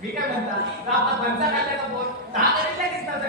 मी काय म्हणता आपला पंचा खाल्ल्याचा पोट 10 दिसतात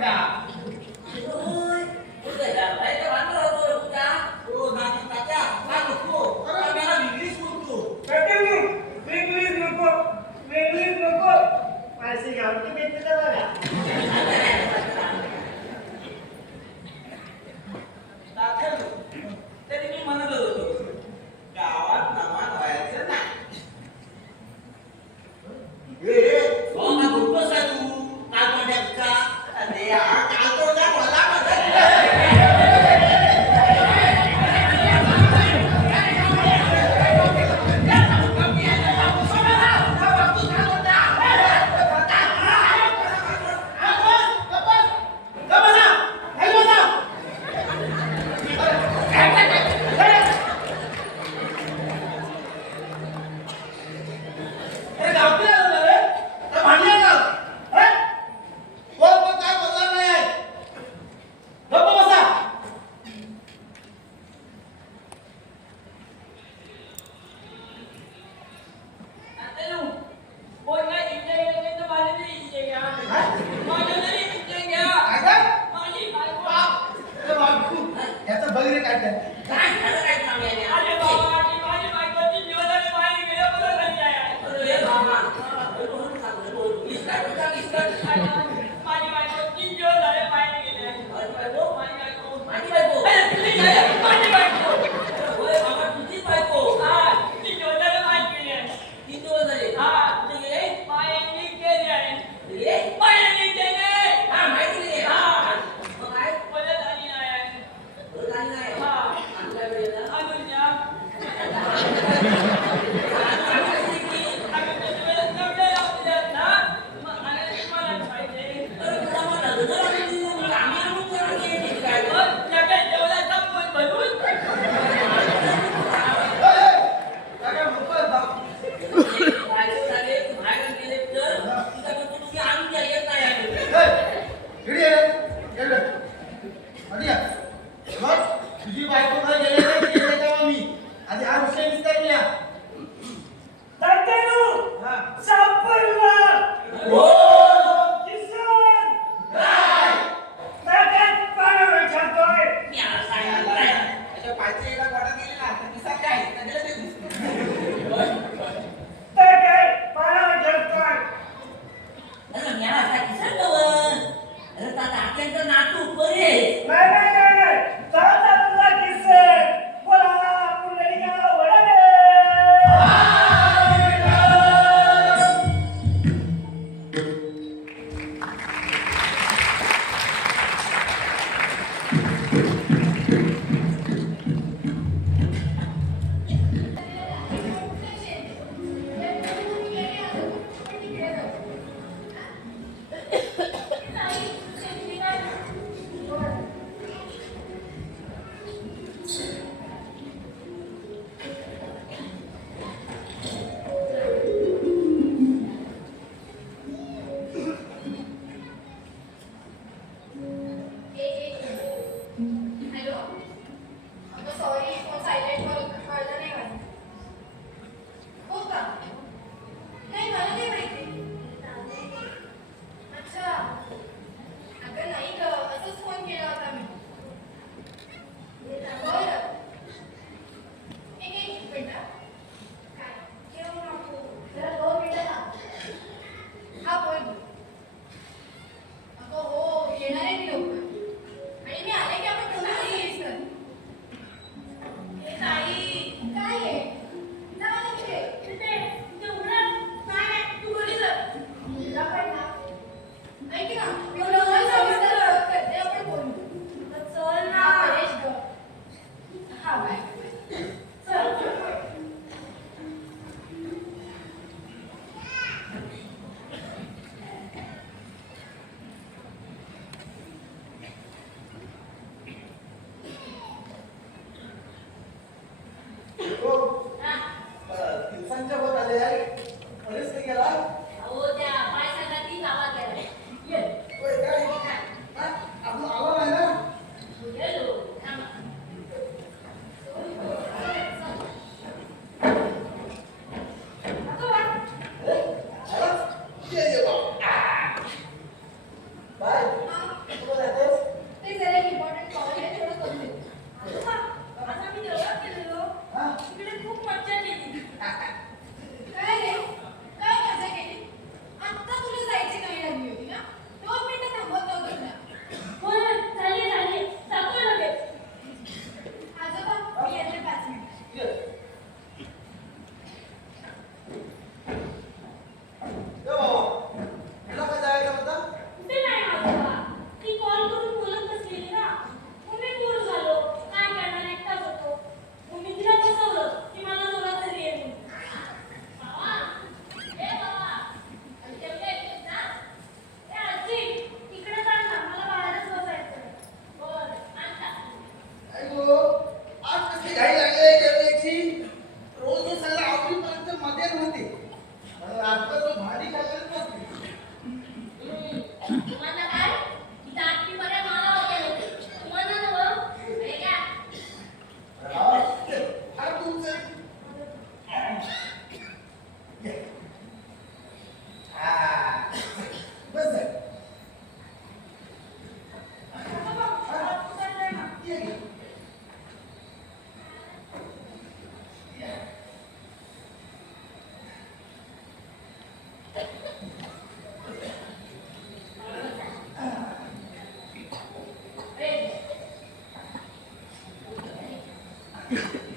आता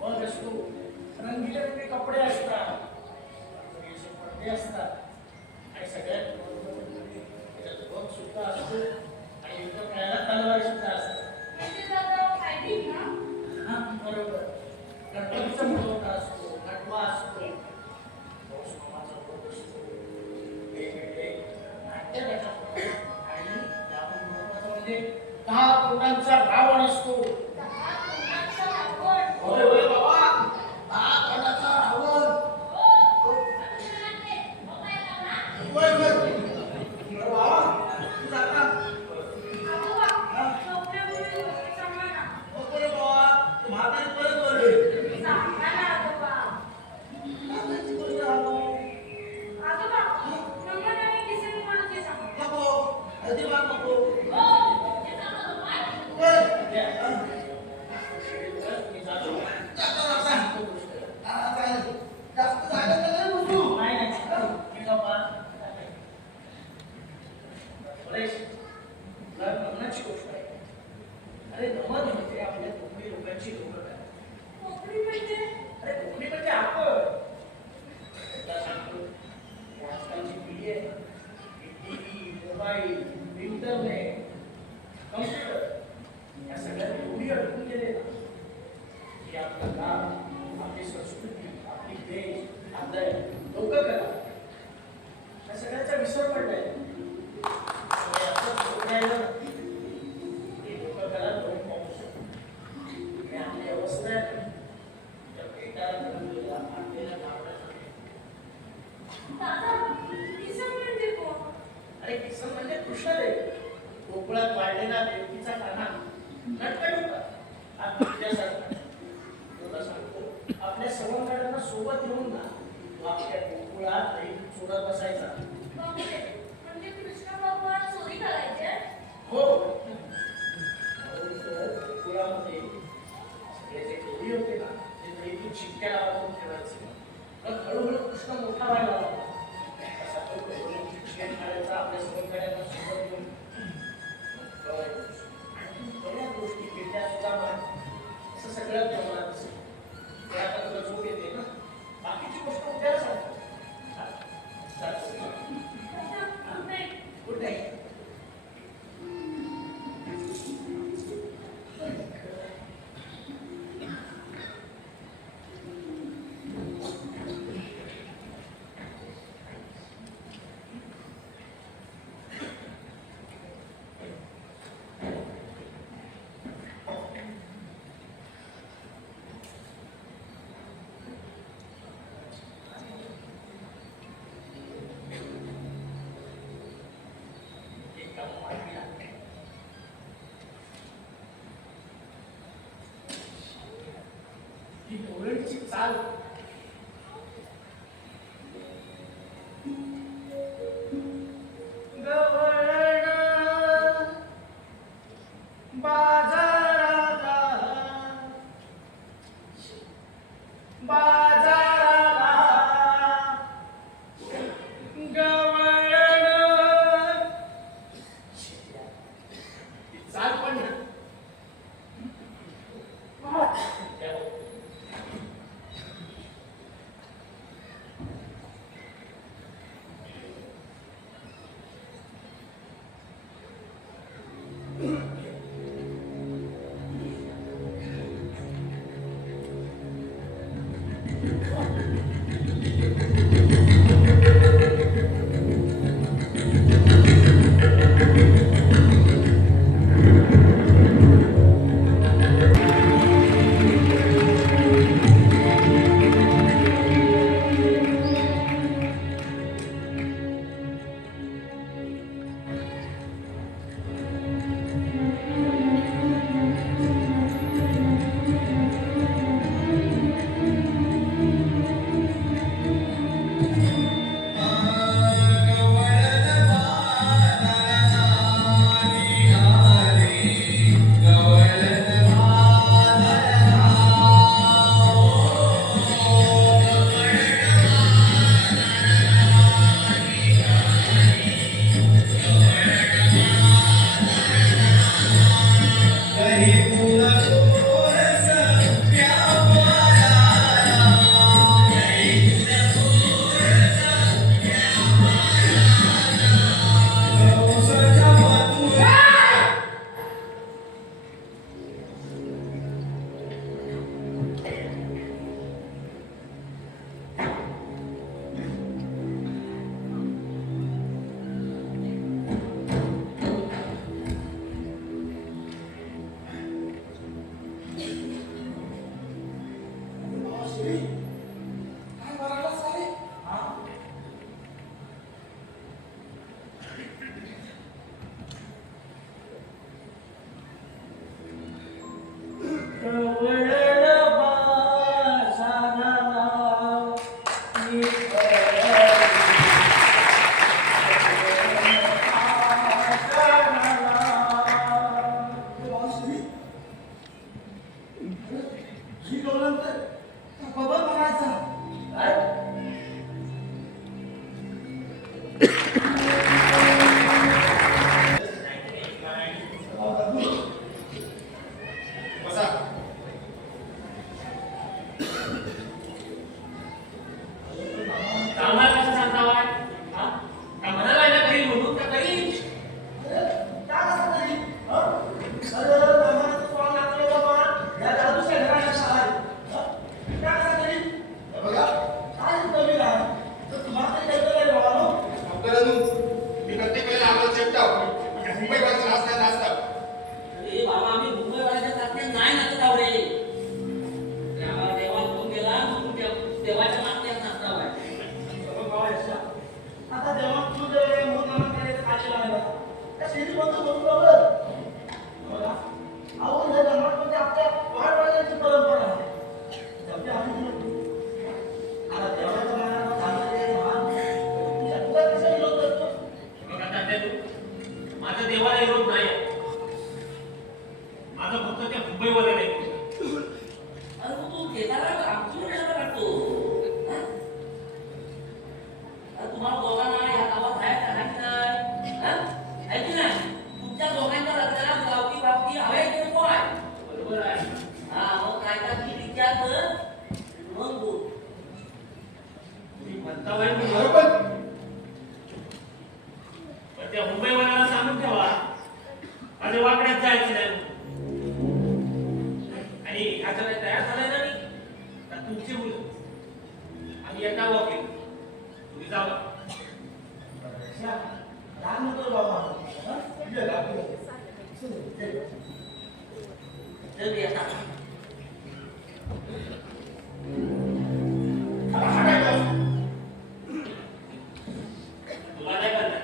बघ असतो, रंगीले कपडे असतात, पडदे असतात आणि सगळ्यात त्याच्यात बघ सुद्धा असतो आणि युद्ध खेळायला तलवार सुद्धा असतात. हा बरोबर. गणपतीचा मुखवटा असतो, नटवा असतो, मामाचा बोट असतो, वेगवेगळे नाट्य त्याच्यात आणि त्याहून महत्वाचं म्हणजे 10 कोटांचा रावण असतो. होय होय बाबा, 10 कोटाचा रावण. होय होय बाबा, तू जाता म्हातारी परत बोलले नको, अजिबात नको. जास्त झालं तर नाही बसू. लग्नाची गोष्ट आहे. अरे गमत म्हणजे आपल्या कोकणी लोकांची लोक काय. कोकणी म्हणजे अरे कोकणी म्हणजे आपण सांगतो. आजकालची पिढी आहे, टीव्ही, मोबाईल, इंटरनेट, कम्प्युटर या सगळ्यात एवढी अडकून गेले ना की आपलं गाव, आपली संस्कृती, आपली देश, आपलं लोककला या सगळ्याचा विसर पडलाय. लोककला दोन पाऊस आणि आपली अवस्था त्या भेटायला बनवलेला आपल्याला अरे किसन म्हणजे कृष्णदेव, गोकुळात वाढलेला देवकीचा काना नटकट होता. तुला सांगतो, आपल्या सवंगड्यांना सोबत घेऊन ना तो आपल्या गोकुळात चोरत बसायचा. म्हणजे कृष्ण भगवान चोरी करायचे? हो, गोकुळामध्ये सगळे जे गौरी होते ना ते गौरीतून शिक्क्या लावून ठेवायचे. मग हळूहळू कृष्ण मोठा व्हायला लागला. तसा तो गौरीची खेळ खेळायचा, आपल्या सवंगड्यांना सोबत घेऊन बऱ्याच गोष्टी केल्या सुद्धा असं सगळ्यात प्रमाणात असेल. ते आता तुला झोप येते ना, बाकीची गोष्ट उद्याला सांगतो. Good night. ही डोळ्यांची चाल कामाला कसं सांगता वाय हा का म्हणाला ना घरी म्हणून का घरी अरे बाबा आम्ही मुंबईवाल्याच्या तात्या नाही नाचत आहो रे आम्हाला देवा घेऊन गेला म्हणून देवाच्या नात्यात नाचता वाय आता जेव्हा तू जर मूळ नामक करायचं काढलेला आहे ना त्या सिरीज बघतो बरोबर बघा अहो हे जन्मात म्हणजे आपल्या वाढवायची परंपरा आहे त्यामुळे आम्ही आता देवाच्या नावानं चांगले महान तुला कसा विरोध करतो बघा तात्या तू माझा देवाला विरोध नाही माझा फक्त त्या मुंबईवाला नाही अरे तू देवाला आमची कशाला काढतो तुम्हाला दोघांना या गावात राहायचं आहे की नाही आहे की नाही तुमच्या दोघांच्या लग्नाला गावठी बावटी हवे की नको आहे बरोबर आहे हा मग काय का ती विचार कर मग बोल तुम्ही म्हणता बाई मी बरोबर पण त्या मुंबईवाल्याला सांगून ठेवा माझ्या वाकड्यात जायचं नाही आणि ह्याचा काही तयार झालाय ना मी तर तुमची मुलं आम्ही एका वाकेल तुम्ही जावा लहान नको बाबा चल येता तुला नाही करणार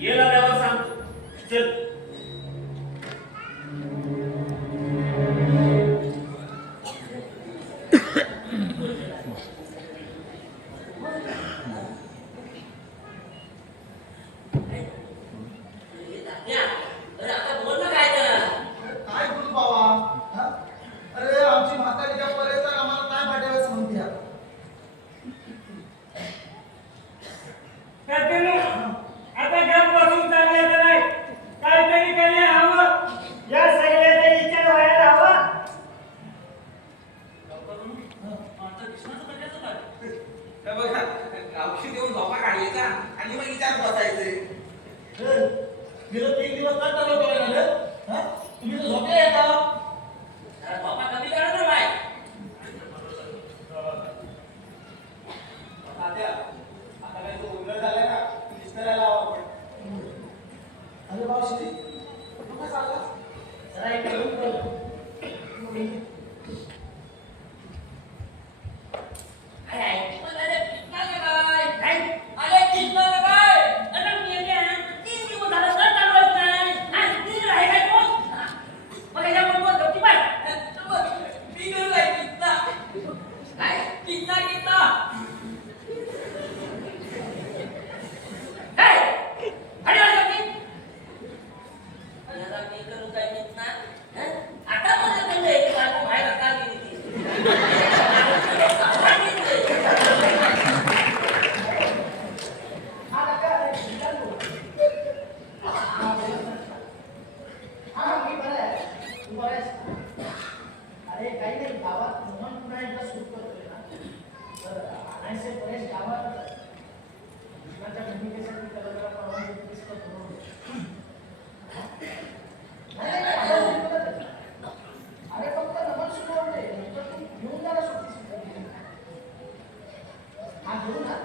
येला देवा सांगतो चल काय बोलू बाबा हा? अरे आमची म्हातारी त्या पर्यंत आम्हाला काय पाठवायचं म्हणते आता गप बसून चालण्याचं नाही काहीतरी करणे हवं या सगळ्याचा विचार व्हायला हवा बघा औषध देऊन झोपा काढायचा आणि मग विचार बसायचे गेलो 3 दिवस काय चालू करायला हा तुम्ही तर झोपले येता बाबा कमी करा ना बाय तात्या आता काही तो उलट झालाय का विस्तारायला हवा आपण अरे बाबा श्री तू काय चालला जरा एक घेऊन कर अरे काही नाही गावात मोहन पुन्हा एकदा सुरू करतोय ना तर आणायचे बरेच गावात कृष्णाच्या भूमिकेसाठी त्याला जरा परवानगी दिलीस तर बरं होईल. नाही, नाही, आवाज नाही बघा त्याचा. अरे फक्त नमन सुरू होते नंतर तू घेऊन जा ना सुट्टी हा घेऊन जा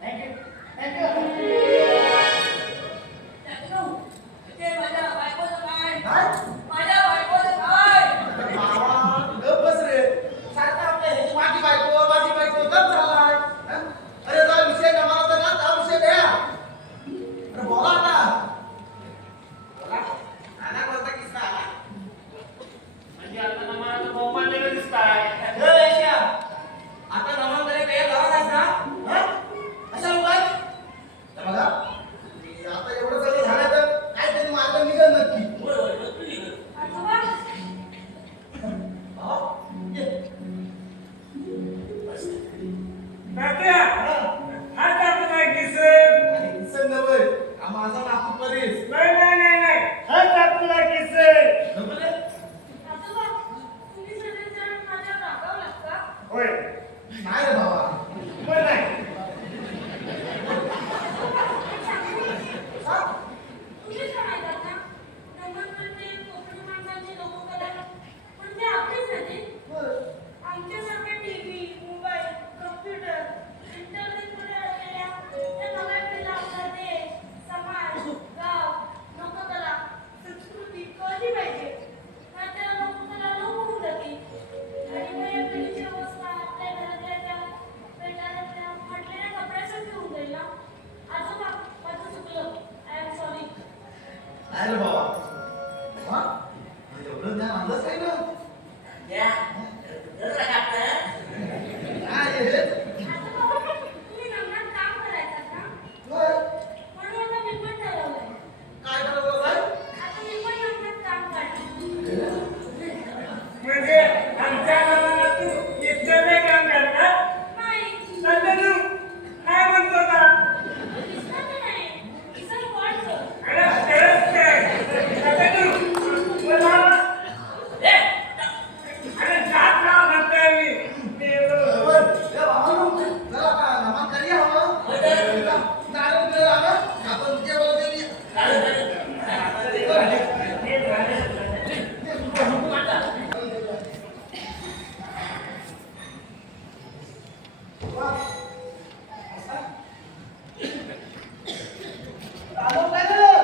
थँक्यू थँक्यू गप बस रे सारखा आपल्या ह्याची माझी बायको गप झालाय होय नाही रे बाबा. पण नाही हा? तुम्ही म्हणायचं ना नमन म्हणजे कोकणी माणसांची लोककला पण ते आपलीच नाही बरं. आमच्यासारख्या टीव्ही मोबाईल कम्प्युटर इंटरनेटमध्ये असलेल्या त्या नव्या पिढीला आपला देश समाज गाव लोककला संस्कृती कळली पाहिजे नाहीतर लोककला लोप होऊन जाते आणि मग या पिढीची अवस्था आपल्या घरातल्या त्या पेटाऱ्यातल्या फाटलेल्या कपड्यासारखी होऊन जाईल ना आजोबा माझं चुकलं आय एम सॉरी नाही रे बाबा. हा? एवढं ज्ञान आणलंच काही ना. या जर आपलं काय हे? आजोबा तुम्ही लग्नात काम करायचं का होय. म्हणून आता मी पण ठरवलंय काय करावं साहेब? आता मी पण लग्नात काम करणार म्हणजे आमच्या गावाला तू इतकं नाही काम करणार नाही नंदनू काय म्हणतो ना दिसणार नाही दिसत वाटतं अरे खरंच काय नंदनू मला अरे जात राव म्हणतोय मी येतो होय. ए बाबांनो, जरा का नमन करूया हवं? नारळ बिरळ आणा. आपण जेवण देऊया. वा. असा? चालू काय रे?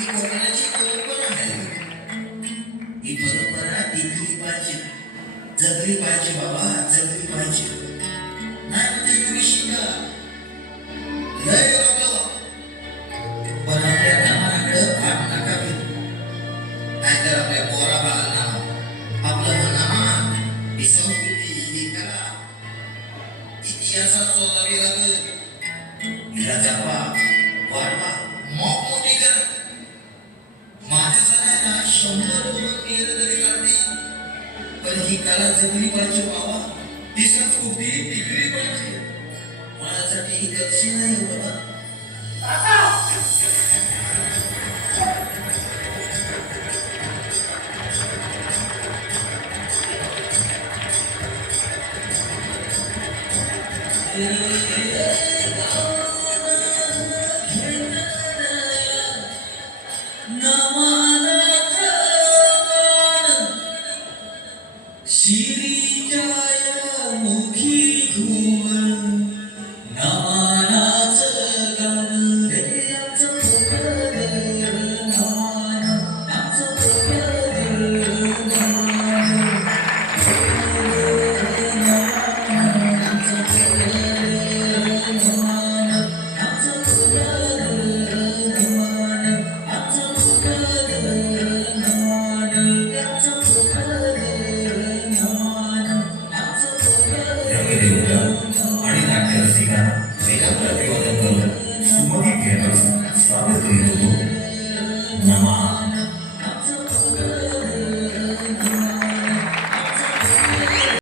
ही कोकणाची परंपरा आहे. ही परंपरा टिकली पाहिजे, जगली पाहिजे बाबा, जगली पाहिजे. नाही म्हणजे तुम्ही शिका, लय रमवा, पण आपल्या कामाकडे भाग नका घेऊ. नाहीतर आपल्या पोरा बाळांना आपलं म्हणणं ही संस्कृती, ही कला, इतिहासात शोधावी लागेल. हिला जपा, वाढवा, मोठ मोठी करा. माझ्या सगळ्यांना 100 वरून केलं तरी चालते, पण ही कला जगली पाहिजे बाबा, ही संस्कृती टिकली पाहिजे. माझ्यासाठी ही दक्षिण आहे बाबा. शिरीच्या मुखी घुमन नमानाच केले होतं आणि नाट्यरसिकांना